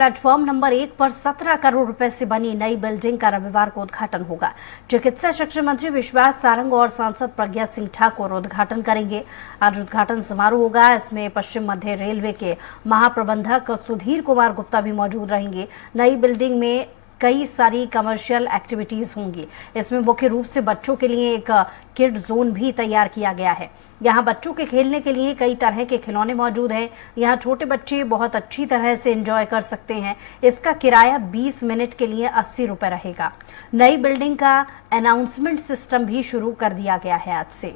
Platform number 1 पर 17 करोड़ रुपए से बनी नई बिल्डिंग का रविवार को उद्घाटन होगा। चिकित्सा शिक्षा मंत्री विश्वास सारंग और सांसद प्रज्ञा सिंह ठाकुर उद्घाटन करेंगे। आज उद्घाटन समारोह होगा। इसमें पश्चिम मध्य रेलवे के महाप्रबंधक सुधीर कुमार गुप्ता भी मौजूद रहेंगे। नई बिल्डिंग में कई सारी कमर्शियल एक्टिविटीज होंगी। इसमें मुख्य रूप से बच्चों के लिए एक किड जोन भी तैयार किया गया है। यहाँ बच्चों के खेलने के लिए कई तरह के खिलौने मौजूद हैं। यहाँ छोटे बच्चे बहुत अच्छी तरह से एंजॉय कर सकते हैं। इसका किराया 20 मिनट के लिए 80 रुपए रहेगा। नई बिल्डिंग का अनाउंसमेंट सिस्टम भी शुरू कर दिया गया है आज से।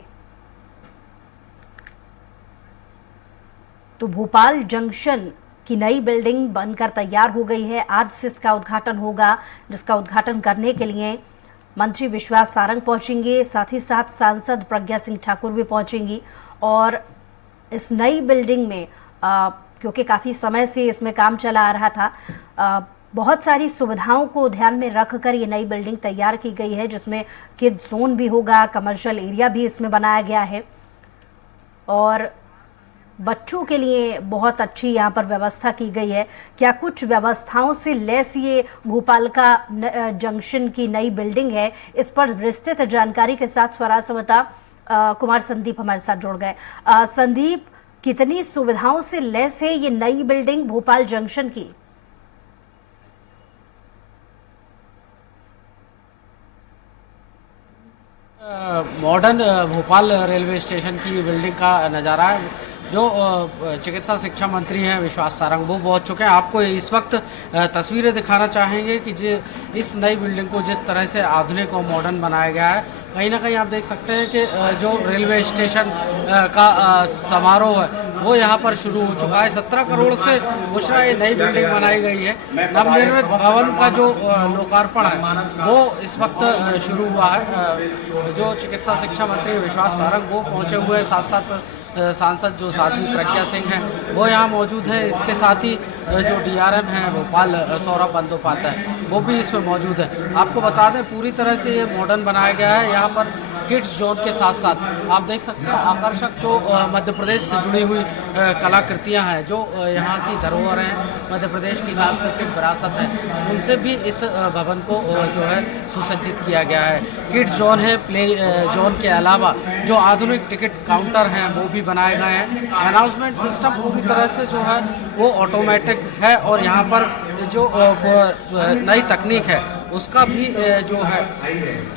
तो भोपाल जंक्शन की नई बिल्डिंग बनकर तैयार हो गई है। आज से इसका उद्घाटन होगा, जिसका उद्घाटन करने के लिए मंत्री विश्वास सारंग पहुंचेंगे, साथ ही साथ सांसद प्रज्ञा सिंह ठाकुर भी पहुंचेंगी। और इस नई बिल्डिंग में क्योंकि काफ़ी समय से इसमें काम चला आ रहा था, बहुत सारी सुविधाओं को ध्यान में रखकर ये नई बिल्डिंग तैयार की गई है, जिसमें किड जोन भी होगा, कमर्शियल एरिया भी इसमें बनाया गया है और बच्चों के लिए बहुत अच्छी यहाँ पर व्यवस्था की गई है। क्या कुछ व्यवस्थाओं से लैस ये भोपाल का जंक्शन की नई बिल्डिंग है, इस पर विस्तृत जानकारी के साथ स्वराज संवाददाता कुमार संदीप हमारे साथ जुड़ गए। संदीप, कितनी सुविधाओं से लैस है ये नई बिल्डिंग भोपाल जंक्शन की? मॉडर्न भोपाल रेलवे स्टेशन की बिल्डिंग का नज़ारा है। जो चिकित्सा शिक्षा मंत्री हैं विश्वास सारंग, वो पहुंच चुके हैं। आपको इस वक्त तस्वीरें दिखाना चाहेंगे कि इस नई बिल्डिंग को जिस तरह से आधुनिक और मॉडर्न बनाया गया है, कहीं ना कहीं आप देख सकते हैं कि जो रेलवे स्टेशन का समारोह है वो यहाँ पर शुरू हो चुका है। 17 करोड़ से बुशरा ये नई बिल्डिंग बनाई गई है। नवनिर्मित भवन का जो लोकार्पण है वो इस वक्त शुरू हुआ है। जो चिकित्सा शिक्षा मंत्री विश्वास सारंग वो पहुंचे हुए हैं, साथ साथ सांसद जो साध्वी प्रज्ञा सिंह हैं वो यहाँ मौजूद हैं। इसके साथ ही जो DRM हैं भोपाल सौरभ बंदोपाध्याय वो भी इसमें मौजूद है। आपको बता दें पूरी तरह से ये मॉडर्न बनाया गया है। यहाँ पर किड्स जोन के साथ साथ आप देख सकते हैं आकर्षक जो मध्य प्रदेश से जुड़ी हुई कलाकृतियाँ हैं, जो यहाँ की धरोहर हैं, मध्य प्रदेश की सांस्कृतिक विरासत है, उनसे भी इस भवन को जो है सुसज्जित किया गया है। किड्स जोन है, प्ले जोन के अलावा जो आधुनिक टिकट काउंटर हैं वो भी बनाए गए हैं। अनाउंसमेंट सिस्टम पूरी तरह से जो है वो ऑटोमेटिक है और यहाँ पर जो नई तकनीक है उसका भी जो है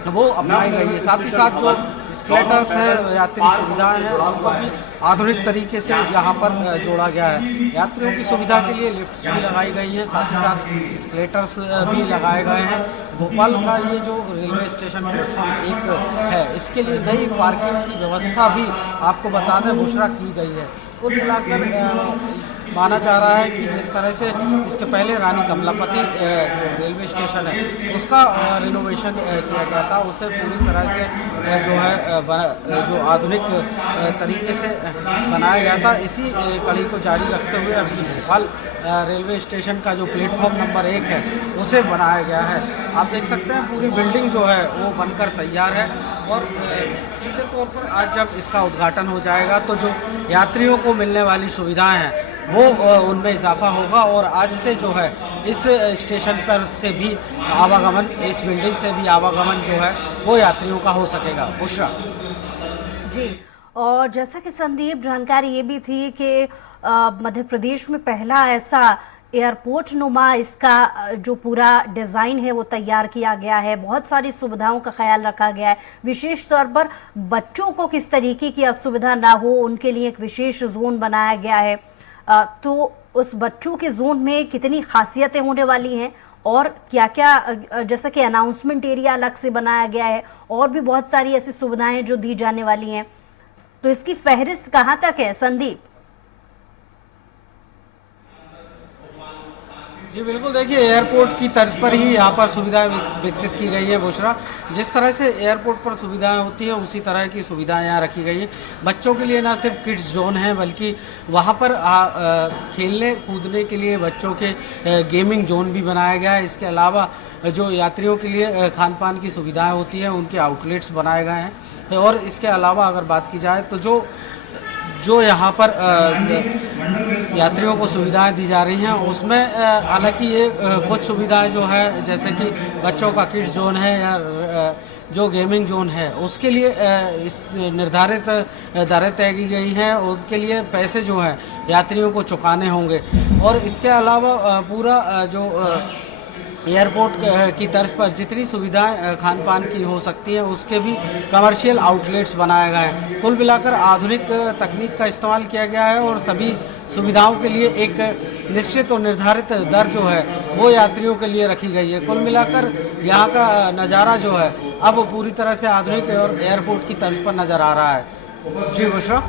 वो अपनाई गई है। साथ ही साथ जो स्केलेटर्स हैं, यात्री सुविधाएं हैं, उनको भी आधुनिक तरीके से यहाँ पर जोड़ा गया है। यात्रियों की सुविधा के लिए लिफ्ट्स भी लगाई गई है, साथ ही साथ स्केलेटर्स भी लगाए गए हैं। भोपाल का ये जो रेलवे स्टेशन प्लेटफॉर्म 1 है, इसके लिए नई पार्किंग की व्यवस्था भी आपको बता दें बुशरा की गई है। कुल मिलाकर माना जा रहा है कि जिस तरह से इसके पहले रानी कमलापति जो रेलवे स्टेशन है उसका रिनोवेशन किया गया था, उसे पूरी तरह से जो है जो आधुनिक तरीके से बनाया गया था। इसी कड़ी को जारी रखते हुए अभी भोपाल रेलवे स्टेशन का जो प्लेटफॉर्म नंबर 1 है उसे बनाया गया है। आप देख सकते हैं पूरी बिल्डिंग जो है वो बनकर तैयार है और सीधे तौर पर आज जब इसका उद्घाटन हो जाएगा तो जो यात्रियों को मिलने वाली सुविधाएं हैं वो उनमें इजाफा होगा और आज से जो है इस स्टेशन पर से भी आवागमन, इस बिल्डिंग से भी आवागमन जो है वो यात्रियों का हो सकेगा। बुशरा जी, और जैसा कि संदीप जानकारी ये भी थी कि मध्य प्रदेश में पहला ऐसा एयरपोर्ट नुमा इसका जो पूरा डिज़ाइन है वो तैयार किया गया है। बहुत सारी सुविधाओं का ख्याल रखा गया है। विशेष तौर पर बच्चों को किस तरीके की असुविधा ना हो उनके लिए एक विशेष जोन बनाया गया है। तो उस बच्चों के जोन में कितनी खासियतें होने वाली हैं और क्या क्या, जैसा कि अनाउंसमेंट एरिया अलग से बनाया गया है और भी बहुत सारी ऐसी सुविधाएं जो दी जाने वाली हैं, तो इसकी फहरिस्त कहाँ तक है संदीप? जी बिल्कुल, देखिए एयरपोर्ट की तर्ज पर ही यहाँ पर सुविधाएं विकसित की गई है बुशरा। जिस तरह से एयरपोर्ट पर सुविधाएं होती हैं उसी तरह की सुविधाएं यहाँ रखी गई हैं। बच्चों के लिए ना सिर्फ किड्स जोन है बल्कि वहाँ पर खेलने कूदने के लिए बच्चों के गेमिंग जोन भी बनाया गया है। इसके अलावा जो यात्रियों के लिए खान पान की सुविधाएँ होती हैं उनके आउटलेट्स बनाए गए हैं। और इसके अलावा अगर बात की जाए तो जो यहाँ पर यात्रियों को सुविधाएं दी जा रही हैं उसमें हालांकि ये कुछ सुविधाएं जो है जैसे कि बच्चों का किड्स जोन है या जो गेमिंग जोन है उसके लिए इस निर्धारित दरें तय की गई हैं। उनके लिए पैसे जो हैं यात्रियों को चुकाने होंगे और इसके अलावा पूरा जो एयरपोर्ट की तर्ज पर जितनी सुविधाएं खान पान की हो सकती हैं उसके भी कमर्शियल आउटलेट्स बनाए गए हैं। कुल मिलाकर आधुनिक तकनीक का इस्तेमाल किया गया है और सभी सुविधाओं के लिए एक निश्चित और निर्धारित दर जो है वो यात्रियों के लिए रखी गई है। कुल मिलाकर यहाँ का नज़ारा जो है अब पूरी तरह से आधुनिक और एयरपोर्ट की तर्ज पर नज़र आ रहा है। जी बुशरा।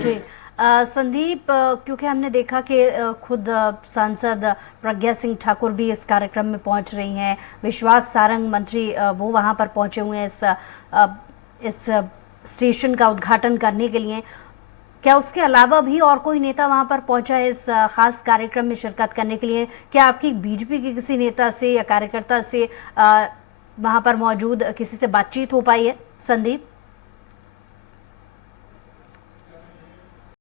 जी संदीप, क्योंकि हमने देखा कि खुद सांसद प्रज्ञा सिंह ठाकुर भी इस कार्यक्रम में पहुंच रही हैं, विश्वास सारंग मंत्री वो वहां पर पहुंचे हुए हैं इस स्टेशन का उद्घाटन करने के लिए। क्या उसके अलावा भी और कोई नेता वहां पर पहुंचा है इस खास कार्यक्रम में शिरकत करने के लिए? क्या आपकी बीजेपी के किसी नेता से या कार्यकर्ता से वहां पर मौजूद किसी से बातचीत हो पाई है संदीप?